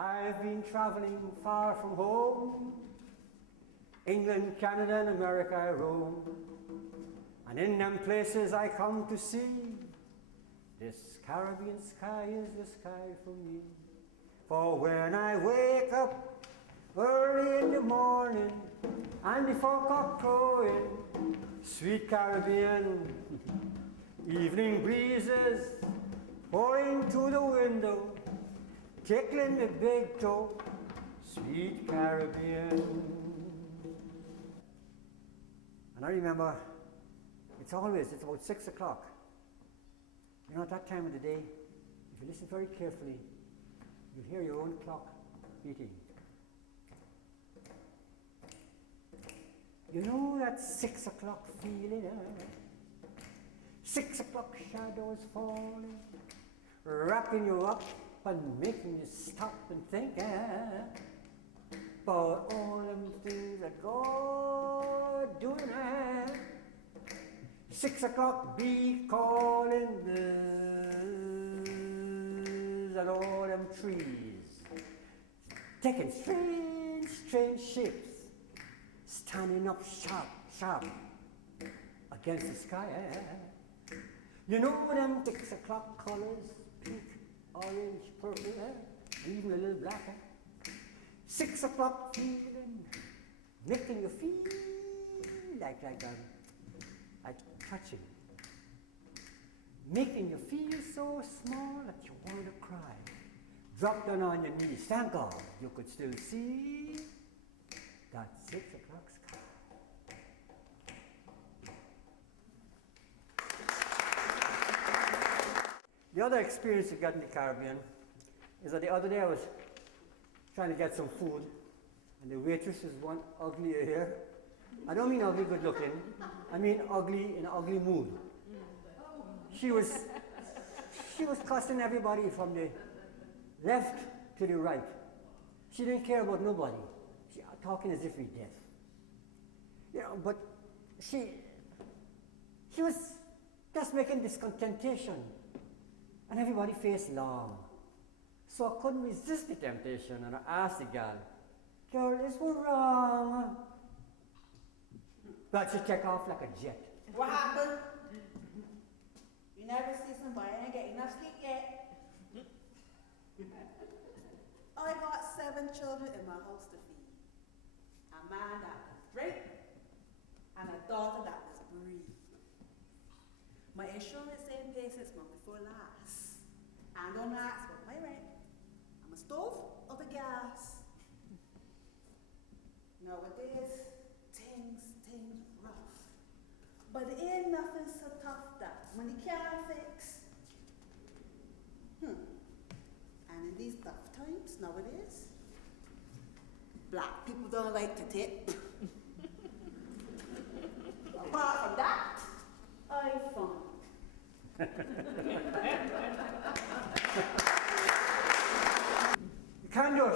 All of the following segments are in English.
I've been traveling far from home. England, Canada, and America I roam. And in them places I come to see, this Caribbean sky is the sky for me. For when I wake up early in the morning and before cock crowing, sweet Caribbean, evening breezes pouring through the window, tickling the big toe, sweet Caribbean. And I remember, it's about 6 o'clock. You know, at that time of the day, if you listen very carefully, you'll hear your own clock beating. You know that 6 o'clock feeling, 6 o'clock shadows falling, wrapping you up and making you stop and think about all them things that God doing. 6 o'clock be calling birds and all them trees, taking strange shapes, standing up sharp against the sky. You know them 6 o'clock colors, pink, orange, purple, and even a little black. 6 o'clock feeling, making you feel like touching, making you feel so small that you want to cry. Drop down on your knees. Thank God you could still see that 6 o'clock sky. The other experience you got in the Caribbean is that the other day I was trying to get some food, and the waitress was one uglier here. I don't mean ugly good looking, I mean ugly in an ugly mood. She was cussing everybody from the left to the right. She didn't care about nobody. She talking as if we're deaf. You know, but she was just making discontentation, and everybody faced long. So I couldn't resist the temptation, and I asked the girl, is what wrong? But she take off like a jet. What happened? You never see somebody and get enough sleep yet. I got 7 children in my house to feed. A man that was drink and a daughter that was breathe. My insurance ain't paid 6 months before last. I'm gonna ask for my rent. I'm a stove or the gas. Nowadays, things rough. But it ain't nothing so tough that money can't fix. And in these tough times nowadays, black people don't like to tip. Apart from that, I found. You can't do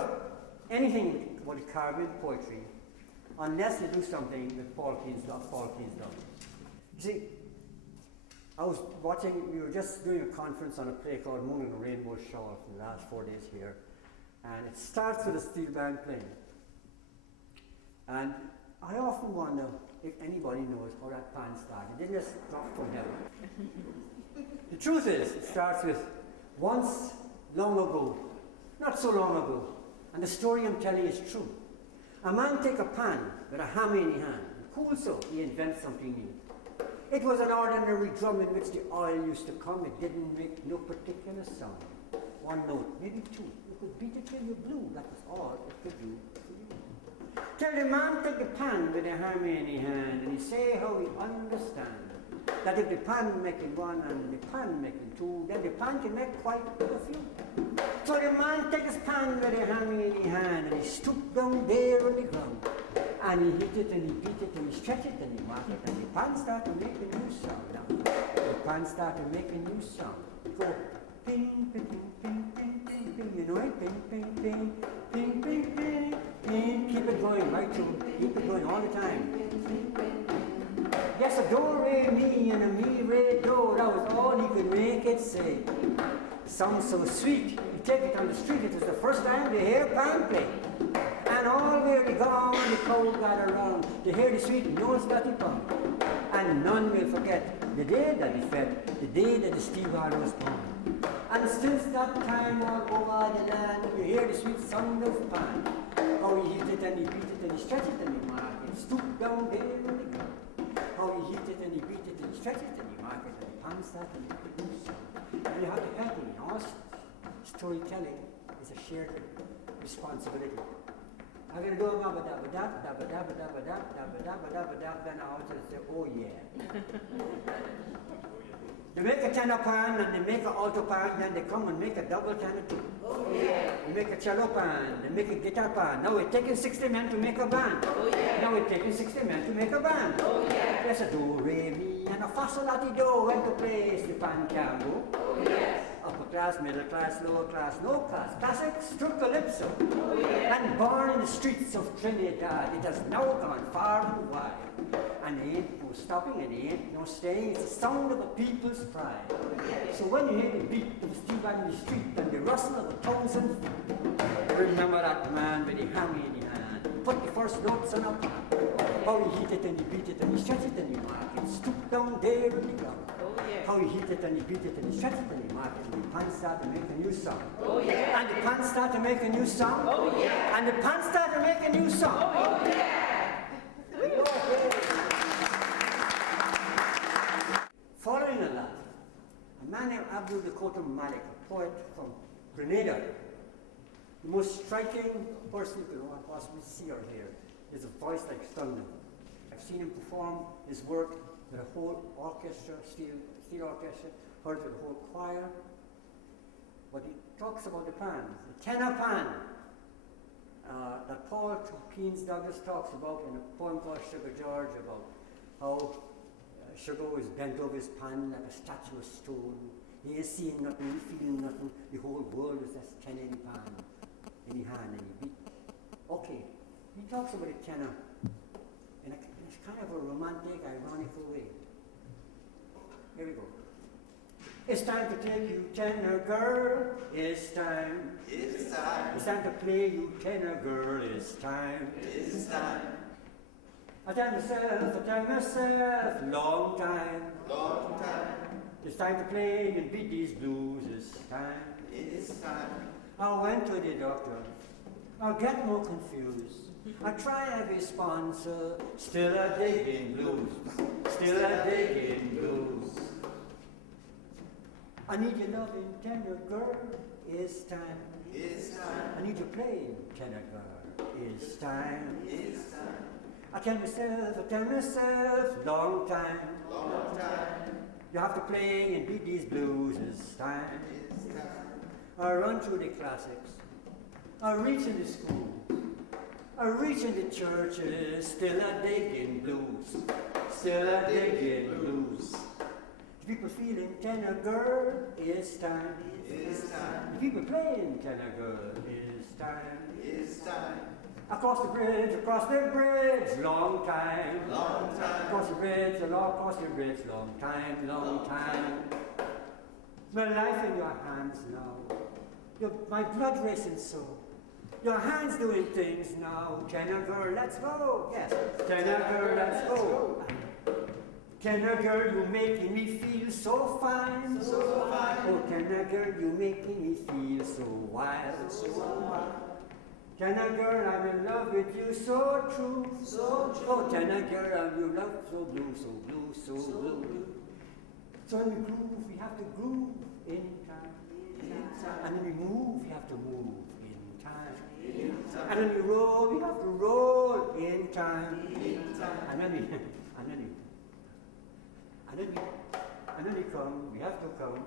anything about the Caribbean poetry unless you do something that Paul Keens does. You see, we were just doing a conference on a play called Moon and the Rainbow Shower for the last 4 days here, and it starts with a steel band playing. And I often wonder if anybody knows how that band started. It didn't just drop from heaven. The truth is, it starts with once long ago, not so long ago, and the story I'm telling is true. A man take a pan with a hammer in his hand, and cool so he invents something new. It was an ordinary drum in which the oil used to come. It didn't make no particular sound. 1 note, maybe 2. You could beat it till you blew. That was all it could do for you. Till the man take the pan with a hammer in his hand, and he say how he understand that if the pan making 1 and the pan making 2, then the pan can make quite a few. So the man take his pan with a hammer in his hand, and he stooped down there on the ground, and he hit it and he beat it and he stretched it and he marked it, and the pan started making new sound. Now, the pan started making new sound. Go ping, ping, ping, ping, ping, ping, ping, you know it? Ping, ping, ping, ping, ping, ping, ping. Keep it going right through. Keep it going all the time. Yes, a do, re, mi, and a mi, re, do. That was all he could make it say. Sounds so sweet, it take it on the street. It was the first time they hear pan play. And all where they gone, the crowd gather around. They hear the sweet notes that he pump. And none will forget the day that he fed, the day that the steward was born. And since that time all over the land, you hear the sweet sound of pan. How he heat it and he beat it and he stretch it and he mark it. Stoop down there in the ground. How he heat it and he beat it and he stretch it and he mark it and he pans that and he produce. And you have to help him. All storytelling is a shared responsibility. I'm going to go then I'll just say, oh yeah. They make a tenor pan and they make an alto pan, then they come and make a double tenor too. Oh yeah. They make a cello pan, they make a guitar pan. Now we're taking 60 men to make a band. Oh yeah. Now we're taking 60 men to make a band. Oh yeah. There's a do, re, mi, and a fa, sol, la, ti, do, and to place the pan can go. Oh yes. Upper class, middle class, lower class, no class. Classics to calypso. Oh yeah. And born in the streets of Trinidad, it has now gone far and wide. And there ain't no stopping and there ain't no staying. It's the sound of the people's pride. Oh yeah. So when you hear the beat of the steel band in the street and the rustle of the tongues and feet, remember that man with the hammer in the hand. Put the first notes on a pan. How he heat it and he beat it and he stretch it and he mark it. Stoop down there in the ground. Oh yeah. How he heat it and he beat it and he stretch it and he mark it. And the pan start to make a new song. Oh yeah. And the pan start to make a new song. Oh yeah. And the pan start to make a new song. Oh yeah. Following on that, a man named Abdul Dakota Malik, a poet from Grenada, the most striking person you could possibly see or hear, is a voice like thunder. I've seen him perform his work with a whole orchestra, steel orchestra, heard with a whole choir. But he talks about the pan, the tenor pan, that Paul Keynes Douglas talks about in a poem called Sugar George, about how Sugar was bent over his pan like a statue of stone. He ain't seeing nothing, he feeling nothing. The whole world is just tenor in the pan, in the hand, and he beat. Okay, he talks about the tenor in a kind of a romantic, ironical way. Here we go. It's time to take you, tenor girl. It's time. It's time. It's time to play you, tenor girl. It's time. It's time. I tell myself, long time. Long time. It's time to play and beat these blues. It's time. It's time. I went to the doctor. I'll get more confused. I try every sponsor. Still a digging blues. Still a digging blues. I need your loving, tender girl. It's time. It's time. I need your playing, tenor girl. It's time. It's time. I tell myself, long time. Long time. You have to play and beat these blues. It's time. It's time. I run through the classics. I reach in the schools. I reach in the churches. Still a digging blues. Still a digging blues. People feeling tenor girl, it's time. It's time. People playing tenor girl, it's time. It's time. Across the bridge, long time. Long time. Across the bridge, long time, long time. My life in your hands now. My blood racing so. Your hands doing things now. Tenor girl, let's go. Yes, tenor girl, let's go. Tenor girl, you making me feel so fine. So fine. Oh, tenor girl, you making me feel so wild. So wild. Tenor girl, I'm in love with you so true. So true. Oh, tenor girl, I'm your love so blue, so blue, so blue. So when we groove, we have to groove in time. And when we move, we have to move in time. And when we roll, we have to roll in time. And then we come, we have to come.